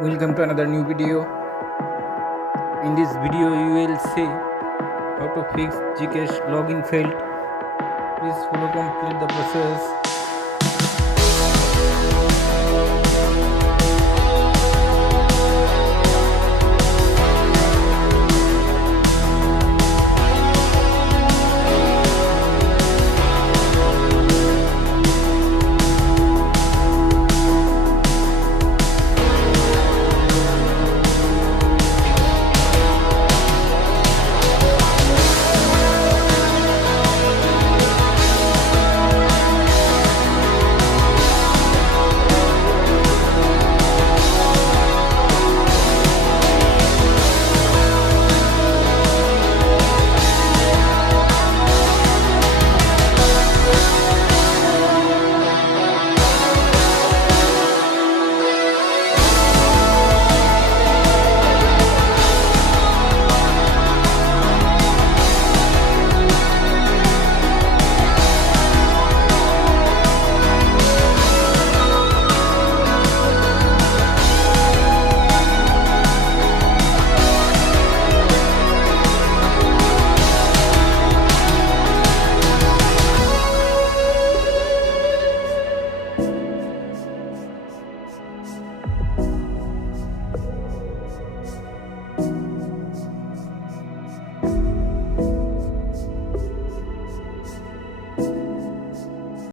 Welcome to another new video. In this video you will see how to fix GCash login failed. Please follow complete the process.